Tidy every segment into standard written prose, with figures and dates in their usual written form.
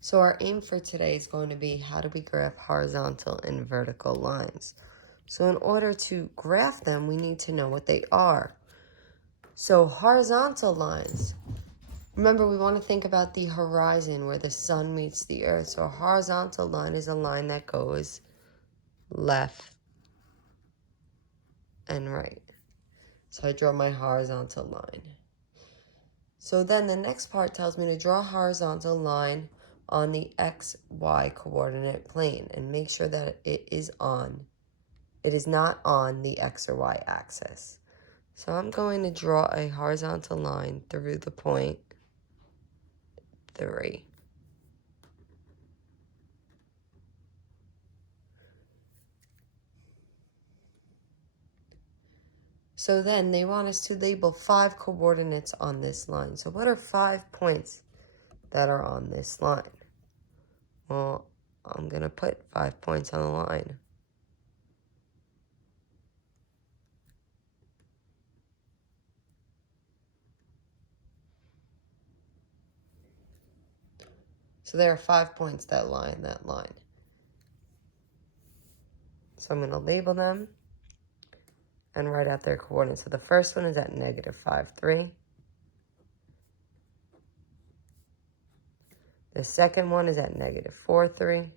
So our aim for today is going to be how do we graph horizontal and vertical lines. So in order to graph them, we need to know what they are. So horizontal lines, remember we want to think about the horizon where the sun meets the earth. So a horizontal line is a line that goes left and right. So I draw my horizontal line. So then the next part tells me to draw a horizontal line on the XY coordinate plane and make sure that it is not on the X or Y axis. So I'm going to draw a horizontal line through the point 3. So then they want us to label 5 coordinates on this line. So what are 5 points that are on this line? Well, I'm going to put 5 points on the line. So there are 5 points that lie in that line. So I'm going to label them and write out their coordinates. So the first one is at -5, 3. The second one is at -4, 3.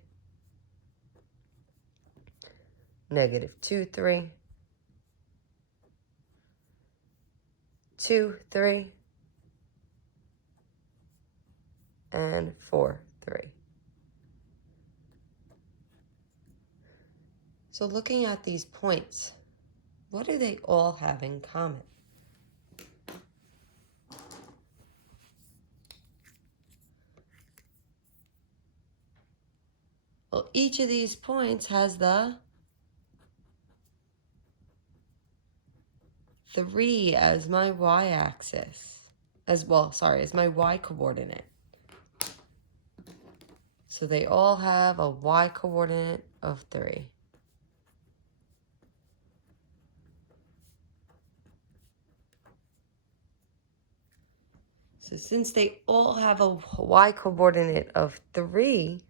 -2, 3. 2, 3. And 4, 3. So looking at these points, what do they all have in common? Well, each of these points has the 3 as my y-axis. As my y-coordinate. So they all have a y-coordinate of 3. So since they all have a y-coordinate of 3,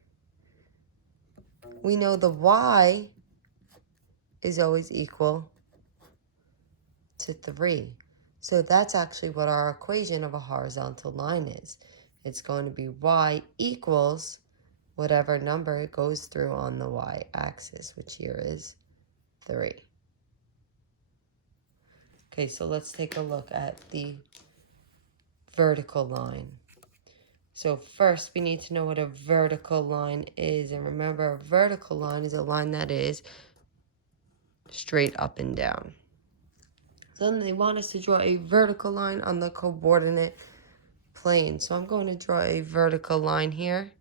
we know the y is always equal to 3. So that's actually what our equation of a horizontal line is. It's going to be y equals whatever number it goes through on the y-axis, which here is 3. Okay, so let's take a look at the vertical line. So first, we need to know what a vertical line is. And remember, a vertical line is a line that is straight up and down. So then they want us to draw a vertical line on the coordinate plane. So I'm going to draw a vertical line here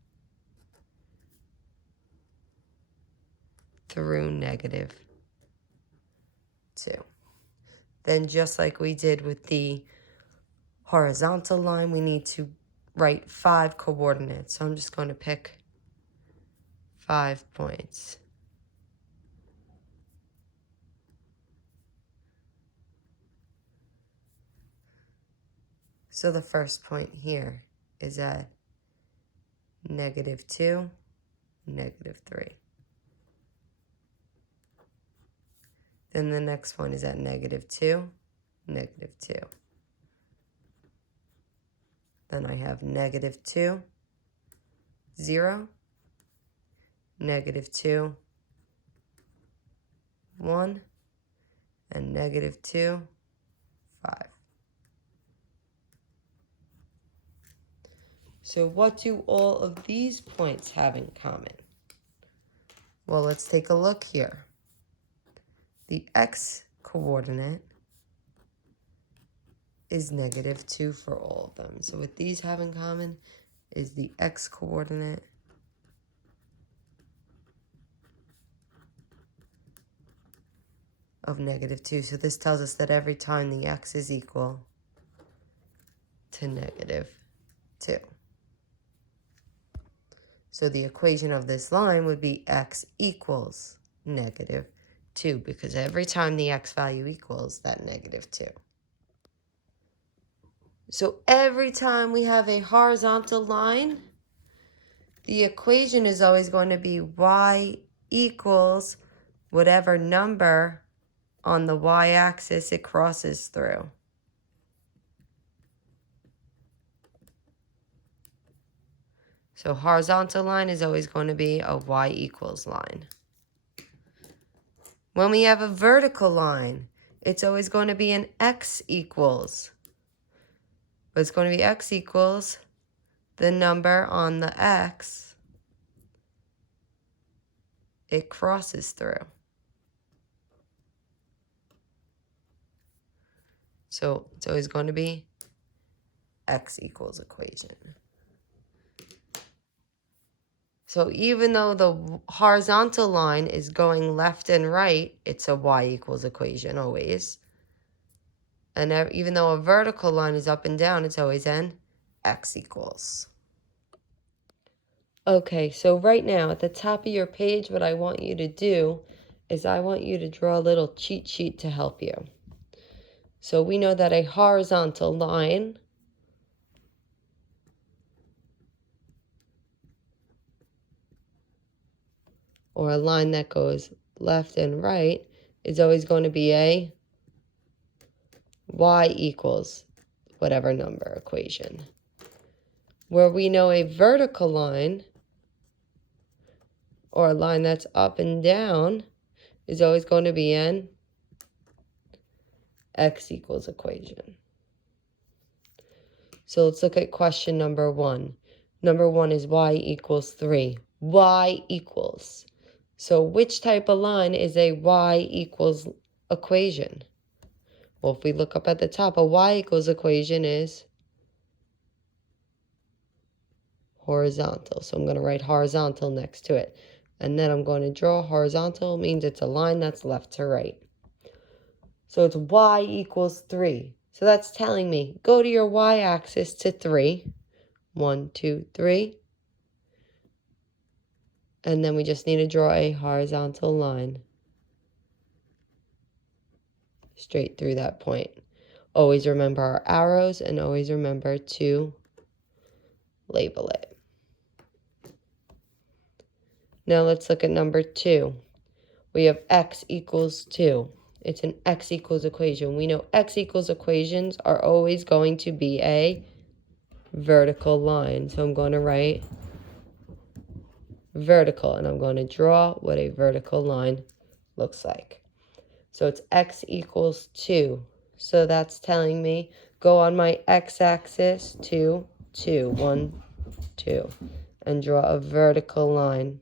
through -2. Then just like we did with the horizontal line, we need to write 5 coordinates. So I'm just going to pick 5 points. So the first point here is at -2, -3. Then the next one is at -2, -2. Then I have -2, 0, -2, 1, and -2, 5. So what do all of these points have in common? Well, let's take a look here. The x coordinate is -2 for all of them. So what these have in common is the x coordinate of -2. So this tells us that every time the x is equal to -2. So the equation of this line would be x equals -2 because every time the x value equals that -2. So every time we have a horizontal line, the equation is always going to be y equals whatever number on the y-axis it crosses through. So horizontal line is always going to be a y equals line. When we have a vertical line, it's always going to be an x equals. But it's going to be x equals the number on the x it crosses through. So it's always going to be x equals equation. So even though the horizontal line is going left and right, it's a y equals equation always. And even though a vertical line is up and down, it's always an x equals. Okay, so right now at the top of your page, what I want you to do is I want you to draw a little cheat sheet to help you. So we know that a horizontal line or a line that goes left and right is always going to be a y equals whatever number equation. Where we know a vertical line or a line that's up and down is always going to be an x equals equation. So let's look at question number 1. Number 1 is y equals 3. Y equals. So which type of line is a y equals equation? Well, if we look up at the top, a y equals equation is horizontal. So I'm going to write horizontal next to it. And then I'm going to draw horizontal, means it's a line that's left to right. So it's y equals 3. So that's telling me, go to your y-axis to 3. 1, 2, 3. And then we just need to draw a horizontal line straight through that point. Always remember our arrows and always remember to label it. Now let's look at number 2. We have x equals 2. It's an x equals equation. We know x equals equations are always going to be a vertical line. So I'm going to write vertical, and I'm going to draw what a vertical line looks like. So it's x equals 2. So that's telling me go on my x-axis to 2, 1, 2, and draw a vertical line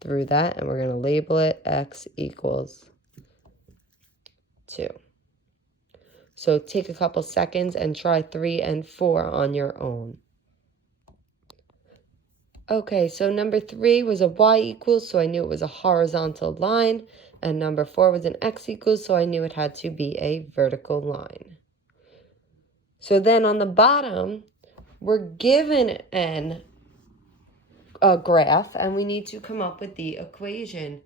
through that, and we're going to label it x equals 2. So take a couple seconds and try 3 and 4 on your own. Okay, so number 3 was a y equals, so I knew it was a horizontal line. And number 4 was an x equals, so I knew it had to be a vertical line. So then on the bottom, we're given a graph, and we need to come up with the equation.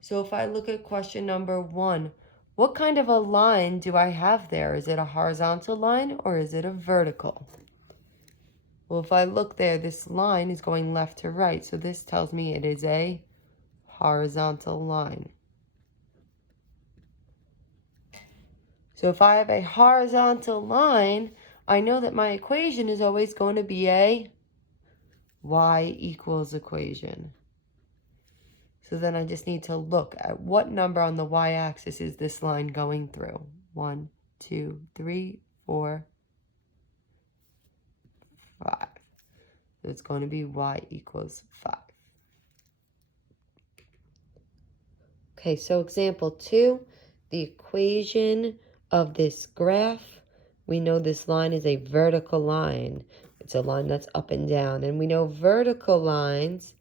So if I look at question number 1, what kind of a line do I have there? Is it a horizontal line or is it a vertical? Well, if I look there, this line is going left to right, so this tells me it is a horizontal line. So if I have a horizontal line, I know that my equation is always going to be a y equals equation. So then I just need to look at what number on the y-axis is this line going through. 1, 2, 3, 4, 5. So it's going to be y equals 5. Okay, so example 2, the equation of this graph, we know this line is a vertical line. It's a line that's up and down. And we know vertical lines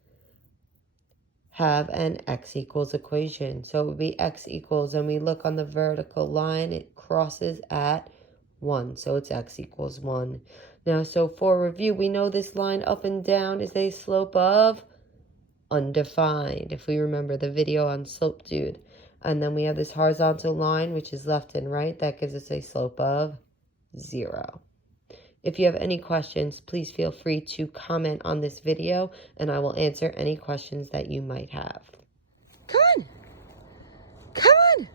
have an x equals equation. So it would be x equals, and we look on the vertical line, it crosses at 1. So it's x equals 1. Now, so for review, we know this line up and down is a slope of undefined, if we remember the video on Slope Dude. And then we have this horizontal line, which is left and right. That gives us a slope of 0. If you have any questions, please feel free to comment on this video and I will answer any questions that you might have. Come on. Come on.